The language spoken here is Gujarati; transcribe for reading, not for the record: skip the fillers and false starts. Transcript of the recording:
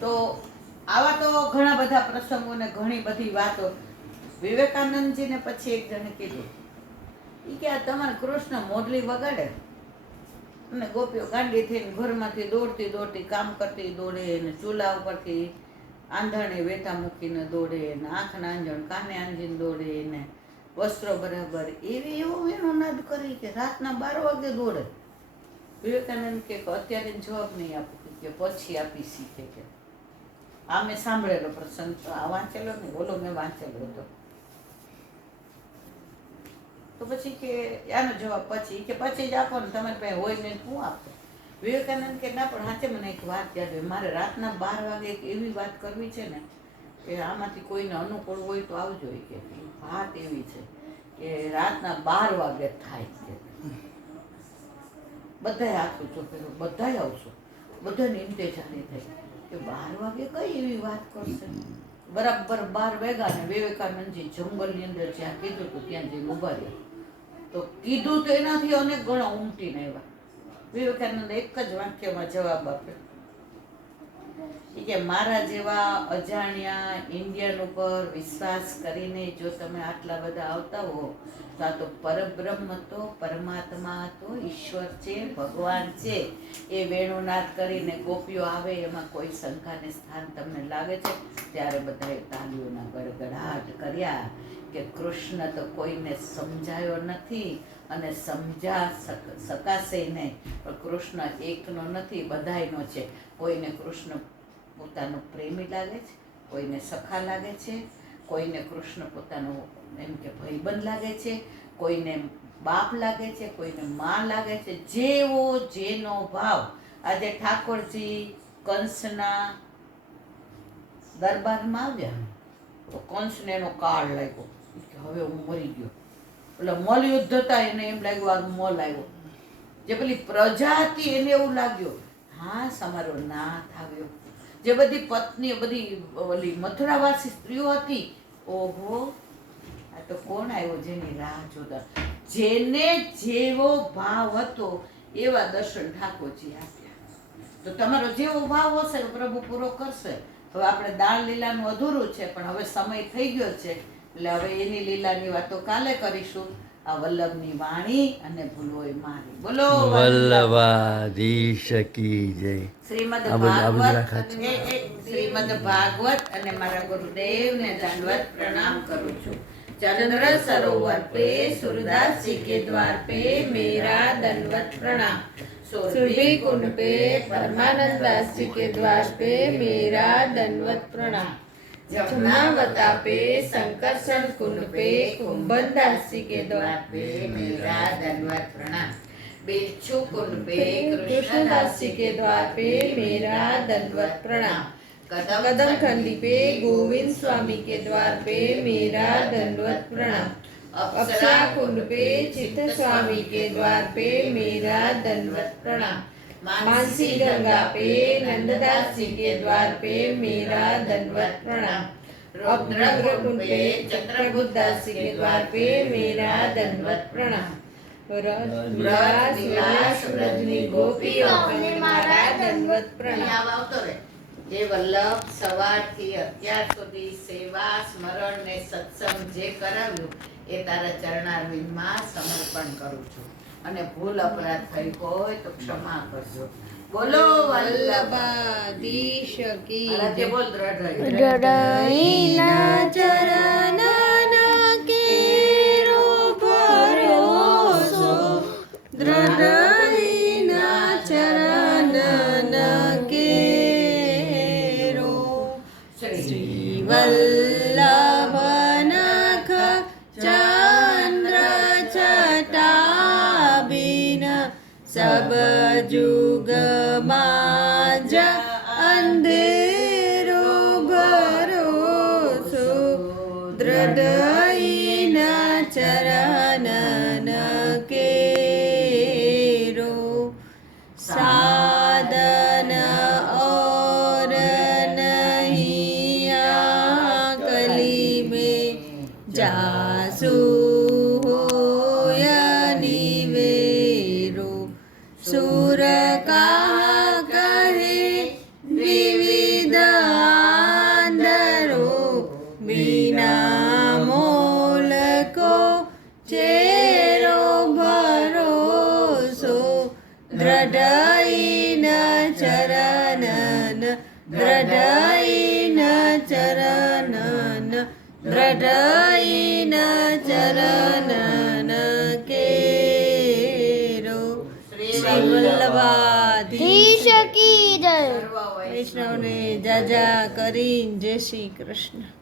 તો આવા તો ઘણા બધા પ્રસંગો ને ઘણી બધી વાતો. વિવેકાનંદજીને પછી એક જણે કીધું, એ કે આ તમારે કૃષ્ણ મોરલી વગાડે અને ગોપીઓ ગાંડી થઈને ઘરમાંથી દોડતી દોડતી કામ કરતી દોડે ને ચૂલા ઉપરથી આંધણે વેઠા મૂકીને દોડે ને આંખના આંજણ કાને આંજીને દોડે ને વસ્ત્રો બરાબર એવી એવો વેણો નાદ કરી કે રાતના 12 વાગે દોડે. વિવેકાનંદ કે અત્યારે જવાબ નહીં આપું કે પછી આપી શીખે કે આ મેં સાંભળેલો પ્રસંગ, આ વાંચેલો નહીં, ઓલો મેં વાંચેલો હતો. તો પછી કે આનો જવાબ પછી કે પછી જ આપો ને, તમારી પાસે હોય ને હું આપો. વિવેકાનંદ કે ના, પણ હાચે મને એક વાત યાદ હોય, મારે રાતના 12 વાગે એક એવી વાત કરવી છે ને કે આમાંથી કોઈને અનુકૂળ હોય તો આવજો. કે વાત એવી છે કે રાતના 12 વાગે થાય છે. બધાય હાથું ચોપેલું, બધાય આવશો, બધાને ઇંતેજારી થઈ કે 12 વાગે કઈ એવી વાત કરશે. બરાબર 12 વાગ્યા ને વિવેકાનંદજી જંગલની અંદર જ્યાં કીધું હતું ત્યાં જઈને ઉભા રહ્યા. તો કીધું તો એનાથી અનેક ગણા ઉમટીને આવ્યા. વિવેકાનંદ એક જ વાક્યમાં જવાબ આપ્યો કે મારા જેવા અજાણ્યા ઇન્ડિયન ઉપર વિશ્વાસ કરીને જો તમે આટલા બધા આવતા હો તો આ તો પરબ્રહ્મ તો પરમાત્મા તો ઈશ્વર છે, ભગવાન છે. એ વેણુનાદ કરીને ગોપીઓ આવે એમાં કોઈ શંકાને સ્થાન તમને લાગે છે? ત્યારે બધાએ તાલીઓના ગડગડાટ કર્યા કે કૃષ્ણ તો કોઈને સમજાયો નથી અને સમજા શકાશે નહીં. પણ કૃષ્ણ એકનો નથી, બધાયનો છે. કોઈને કૃષ્ણ પોતાનો પ્રેમી લાગે છે, કોઈને સખા લાગે છે, કોઈને કૃષ્ણ પોતાનો એમ કે ભાઈબંધ લાગે છે, કોઈને બાપ લાગે છે, કોઈને માં લાગે છે. જેવો જેનો ભાવ. આજે ઠાકોરજી કંસના દરબારમાં આવ્યા તો કંસને એનો કાળ લાગ્યો કે હવે હું મરી ગયો. એટલે મલ યુદ્ધ હતા એને એમ લાગ્યું આ મલ આવ્યો. જે પેલી પ્રજા હતી એને એવું લાગ્યું હા અમારો નાથ આવ્યો. જે બધી પત્ની બધી ઓલી મથુરાવાસી સ્ત્રીઓ હતી, ઓહો આ તો કોણ આવ્યો જેની રાહ જોતા. જેને જેવો ભાવ હતો એવા દર્શન ઠાકોરજી આપ્યા. તો તમારો જેવો ભાવ હશે પ્રભુ પૂરો કરશે. હવે આપણે દાન લીલાનું અધૂરું છે, પણ હવે સમય થઈ ગયો છે એટલે હવે એની લીલાની વાતો કાલે કરીશું. આ વલ્લભની વાણી અને ભૂલોય મારી. બોલો વલ્લભાધીશ કી જય. શ્રીમદ ભાગવત અને મારા ગુરુદેવને દંડવત પ્રણામ કરું છું. चंद्र सरोवर पे सूरदास जी के द्वार पे मेरा दंडवत प्रणाम. सुरभि कुंड पे परमानंद दास जी के द्वार पे मेरा दंडवत प्रणाम. जमुनावता पे संकर्षण कुंड पे कुंभन दास जी के द्वार पे मेरा दंडवत प्रणाम. बिच्छू कुंड पे कृष्णदास जी के द्वार पे मेरा दंडवत प्रणाम. कदम खंडी पे गोविंद स्वामी के द्वार पे मेरा दंडवत प्रणाम. अप्सरा कुंड पे चित्त स्वामी के द्वार पे मेरा दंडवत प्रणाम. मानसी गंगा पे नंददास जी के द्वार पे मेरा दंडवत प्रणाम. रुद्र कुंड पे चंद्रबुद्ध दास जी के द्वार पे मेरा दंडवत प्रणाम. रजनी गोपियों पे मेरा दंडवत प्रणाम. જે વલ્લભ સવારથી અત્યાર સુધી સેવા સ્મરણ ને સત્સંગ જે કરાવ્યું એ તારા ચરણારવિંદમાં સમર્પણ કરું છું. અને ભૂલ અપરાધ થઈ હોય તો ક્ષમા કરજો. બોલો વલ્લભાધીશ કી જય. બોલ દ્રઢઈના ચરણના કેરો ભરોસો. દ્રઢઈના ચરણના वल्लभनख चंद्र छटाबिन सब जुग माज अंधेरो भरोसो. दृढ़ चरण केरो साधन और जासु होय निवेरो. सुर का कहे विविध દ્રઢઈન ચરણન દ્રઢઈન ચરણન દ્રઢઈન ચરણન કેરો શ્રી વલ્લભાધીશ કી જય વૈષ્ણવને જાજા કરીને જય શ્રી કૃષ્ણ.